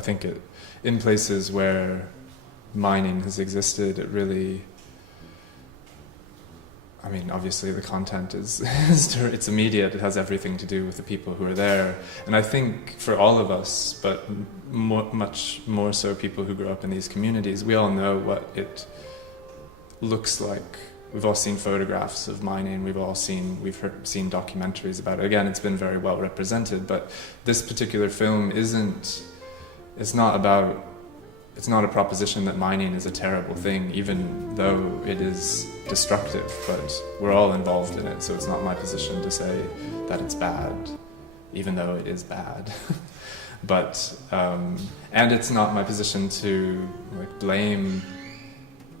I think in places where mining has existed, it really, I mean, obviously the content is it's immediate. It has everything to do with the people who are there. And I think for all of us, but much more so people who grow up in these communities, we all know what it looks like. We've all seen photographs of mining. We've seen documentaries about it. Again, it's been very well represented, but this particular film it's not a proposition that mining is a terrible thing, even though it is destructive, but we're all involved in it, so it's not my position to say that it's bad, even though it is bad. But, and it's not my position to blame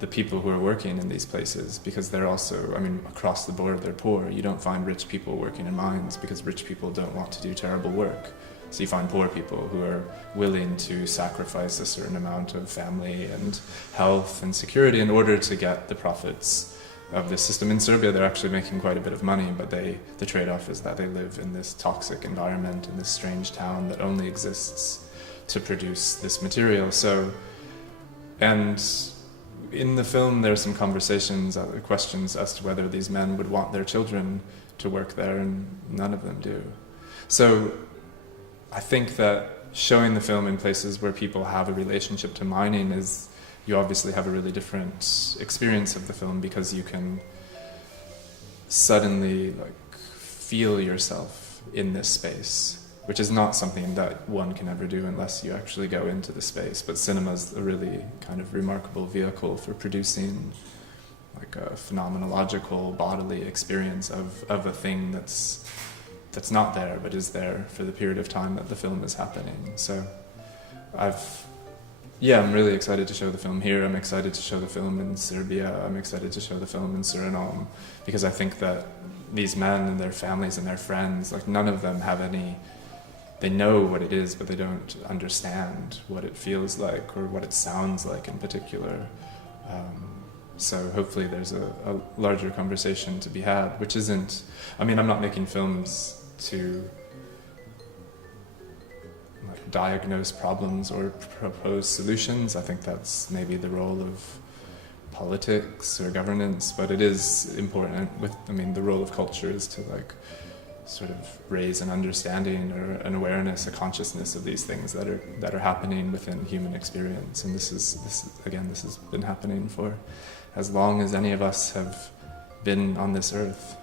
the people who are working in these places, because they're also, I mean, across the board, they're poor. You don't find rich people working in mines because rich people don't want to do terrible work. So you find poor people who are willing to sacrifice a certain amount of family and health and security in order to get the profits of this system. In Serbia, they're actually making quite a bit of money, but the trade-off is that they live in this toxic environment, in this strange town that only exists to produce this material. So, and in the film, there are some questions as to whether these men would want their children to work there, and none of them do. So I think that showing the film in places where people have a relationship to mining is, you obviously have a really different experience of the film, because you can suddenly feel yourself in this space, which is not something that one can ever do unless you actually go into the space. But cinema is a really kind of remarkable vehicle for producing a phenomenological bodily experience of a thing that's not there, but is there for the period of time that the film is happening. So I'm really excited to show the film here. I'm excited to show the film in Serbia. I'm excited to show the film in Suriname, because I think that these men and their families and their friends, none of them have any, they know what it is, but they don't understand what it feels like or what it sounds like in particular. So hopefully there's a larger conversation to be had, which isn't, I mean, I'm not making films to diagnose problems or propose solutions. I think that's maybe the role of politics or governance, but it is important the role of culture is to sort of raise an understanding or an awareness, a consciousness of these things that are happening within human experience. And this has been happening for as long as any of us have been on this earth.